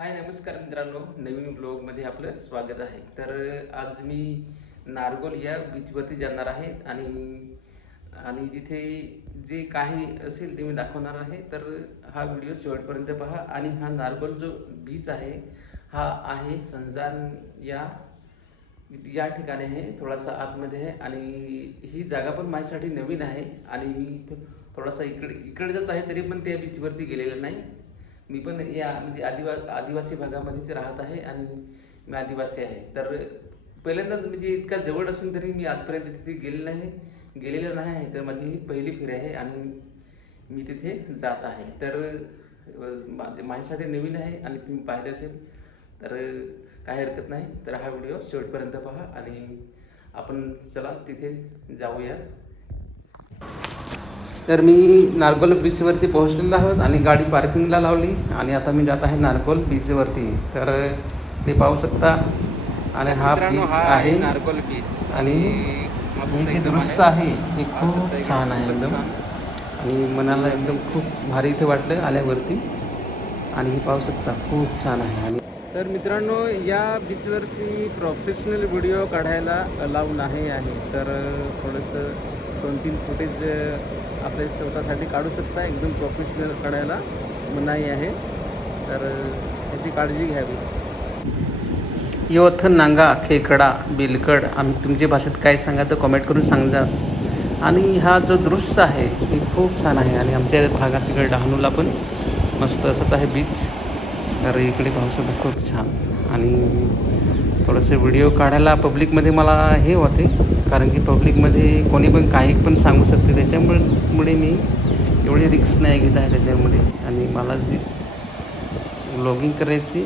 हाय नमस्कार मित्रांनो, नवीन ब्लॉगमध्ये आपलं स्वागत आहे. तर आज मी नारगोल या बीचवरती जाणार आहे आणि आणि तिथे जे काही असेल ते मी दाखवणार आहे. तर हा व्हिडिओ शेवटपर्यंत पहा. आणि हा नारगोल जो बीच आहे हा आहे संजान या या ठिकाणी आहे, थोडासा आतमध्ये आहे. आणि ही जागा पण माझ्यासाठी नवीन आहे आणि मी थोडासा इकडचाच आहे, तरी पण त्या बीचवरती गेलेलं नाही. मी पण या म्हणजे आदिवासी भागामध्येच राहत आहे आणि मी आदिवासी आहे. तर पहिल्यांदाच म्हणजे इतका जवळ असून तरी मी आजपर्यंत तिथे गेलेलं नाही आहे. तर माझी ही पहिली फेरी आहे आणि मी तिथे जात आहे. तर माझ्यासाठी नवीन आहे आणि तुम्ही पाहिलं असेल तर काही हरकत नाही. तर हा व्हिडिओ शेवटपर्यंत पहा आणि आपण चला तिथे जाऊया. तर मी नारगोल बीचवरती पोहोचलेलो आहोत आणि गाडी पार्किंगला लावली आणि आता मी जात आहे नारगोल बीचवरती. तर ते पाहू शकता. आणि हा बीच आहे नारगोल बीच आणि हे जे दृश्य आहे हे खूप छान आहे एकदम. आणि मनाला एकदम खूप भारी इथे वाटलं आल्यावरती. आणि हे पाहू शकता खूप छान आहे. आणि तर मित्रांनो, या बीचवरती प्रोफेशनल व्हिडिओ काढायला अलाव नाही आहे. तर थोडंसं 2-3 फुटेज आपल्या स्वतःसाठी काढू शकता. एकदम प्रोफेशनल काढायला मनाई आहे. तर याची काळजी घ्यावी. योथ नांगा खेकडा बिलकड आम्ही तुमच्या भाषेत काय सांगा तर कमेंट करून सांगास. आणि हा जो दृश्य आहे हे खूप छान आहे. आणि आमच्या भागात तिकडे डहाणूला पण मस्त असंच आहे बीच. तर इकडे पाहू शकता खूप छान. आणि थोडंसं व्हिडिओ काढायला पब्लिकमध्ये मला हे होते, कारण की पब्लिकमध्ये कोणी पण काही पण सांगू शकते. त्याच्यामुळे मी एवढी रिक्स नाही घेत आहे त्याच्यामुळे. आणि मला जी व्लॉगिंग करायची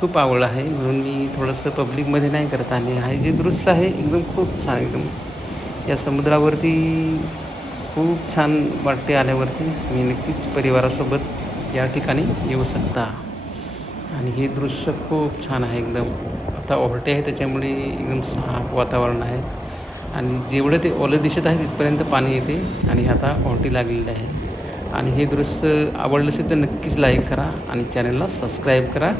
खूप आवड आहे म्हणून मी थोडंसं पब्लिकमध्ये नाही करत. आणि हे जे दृश्य आहे एकदम खूप छान एकदम. या समुद्रावरती खूप छान वाटते आल्यावरती. मी नक्कीच परिवारासोबत या ठिकाणी येऊ शकता. आणि हे दृश्य खूप छान आहे एकदम. आता ओहोटी आहे त्याच्यामुळे एकदम साफ वातावरण आहे. आणि जेवढं ते ओलं दिसत आहे तिथपर्यंत पाणी येते. आणि आता ओहोटी लागलेली आहे. आणि हे दृश्य आवडलं असेल तर नक्कीच लाईक करा आणि चॅनलला सबस्क्राईब करा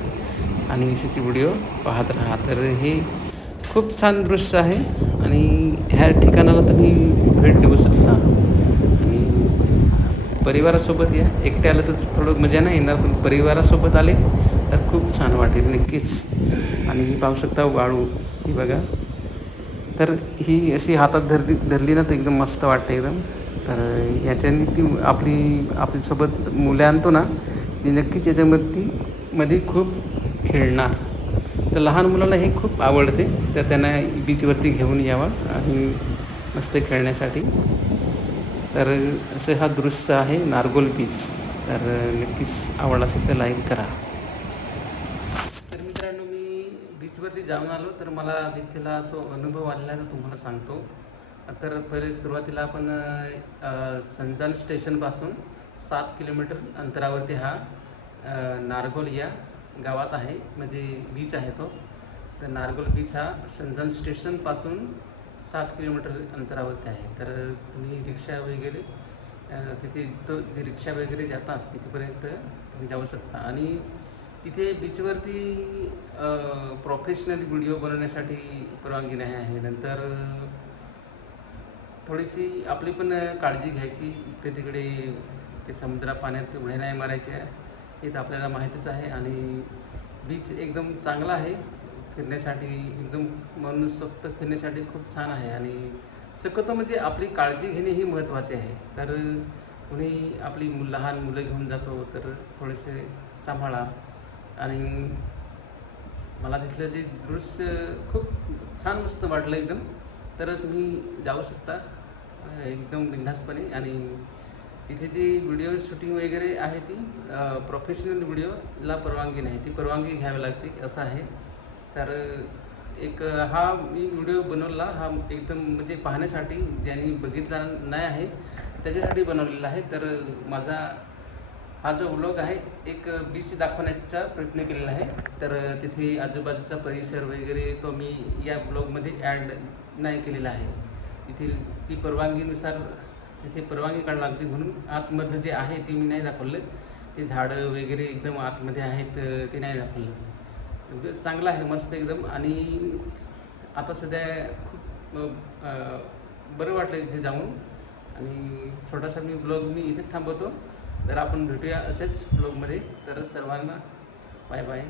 आणि असेच व्हिडिओ पाहत राहा. तर हे खूप छान दृश्य आहे आणि ह्या ठिकाणाला तुम्ही भेट देऊ शकता. आणि परिवारासोबत या. एकटे आलं तर थोडं मजा नाही येणार, पण परिवारासोबत आले तर खूप छान वाटेल नक्कीच. आणि ही पाहू शकता वाळू, ही बघा. तर ही अशी हातात धरली ना तर एकदम मस्त वाटते एकदम. तर याच्यानी ती आपल्यासोबत मुले आणतो ना, ती नक्कीच मध्ये खूप खेळणार. तर लहान मुलाला हे खूप आवडते. तर त्यांना बीचवरती घेऊन यावं आणि मस्त खेळण्यासाठी. तर असं हा दृश्य आहे नारगोल बीच. तर नक्कीच आवडला असेल तर लाईक करा. तर मित्रांनो, मी बीचवरती जाऊन आलो. तर मला तिथला तो अनुभव आलेला तर तुम्हाला सांगतो. तर पहिले सुरुवातीला आपण संजान स्टेशनपासून 7 किलोमीटर अंतरावरती हा नारगोल या गावात आहे, म्हणजे बीच आहे तो. तर नारगोल बीच हा संजान स्टेशनपासून 7 किलोमीटर अंतरावरती आहे. तर तुम्ही रिक्षा वगैरे तिथे जे रिक्षा वगैरे जातात तिथेपर्यंत तुम्ही जाऊ शकता. आणि तिथे बीचवरती प्रोफेशनल व्हिडिओ बनवण्यासाठी परवानगी नाही आहे. नंतर थोडीशी आपली पण काळजी घ्यायची. इकडे तिकडे ते समुद्रा पाण्यात उड्या नाही मारायच्या, हे तर आपल्याला माहीतच आहे. आणि बीच एकदम चांगला आहे फिरण्यासाठी, एकदम मनसोक्त फिरण्यासाठी खूप छान आहे. आणि शक्यतो म्हणजे आपली काळजी घेणे ही महत्त्वाचे आहे. तर कुणी आपली लहान मुलं घेऊन जातो तर थोडेसे सांभाळा. आणि मला तिथलं जे दृश्य खूप छान मस्त वाटलं एकदम. तर तुम्ही जाऊ शकता एकदम बिनधास्तपणे. आणि तिथे जी व्हिडिओ शूटिंग वगैरे आहे ती प्रोफेशनल व्हिडिओला परवानगी नाही, ती परवानगी घ्यावी लागते असं आहे. तर एक हा मी व्हिडिओ बनवला हा एकदम म्हणजे पाहण्यासाठी, ज्यांनी बघितला नाही आहे त्याच्यासाठी बनवलेला आहे. तर माझा हा जो व्लॉग आहे एक बीच दाखवण्याचा प्रयत्न केलेला आहे. तर तिथे आजूबाजूचा परिसर वगैरे तो मी या ब्लॉगमध्ये ॲड नाही केलेला आहे. ती परवानगीनुसार तिथे परवानगी काढावी लागते, म्हणून आतमधलं जे आहे ते मी नाही दाखवलं. ते झाडं वगैरे एकदम आतमध्ये आहेत ते नाही दाखवलं. चांगलं आहे मस्त एकदम. आणि आता सध्या खूप बरं वाटलं इथे जाऊन. आणि छोटासा ब्लॉग मी इथे थांबवतो. तर आपण भेटूया असेच ब्लॉगमध्ये. तर सर्वांना बाय बाय.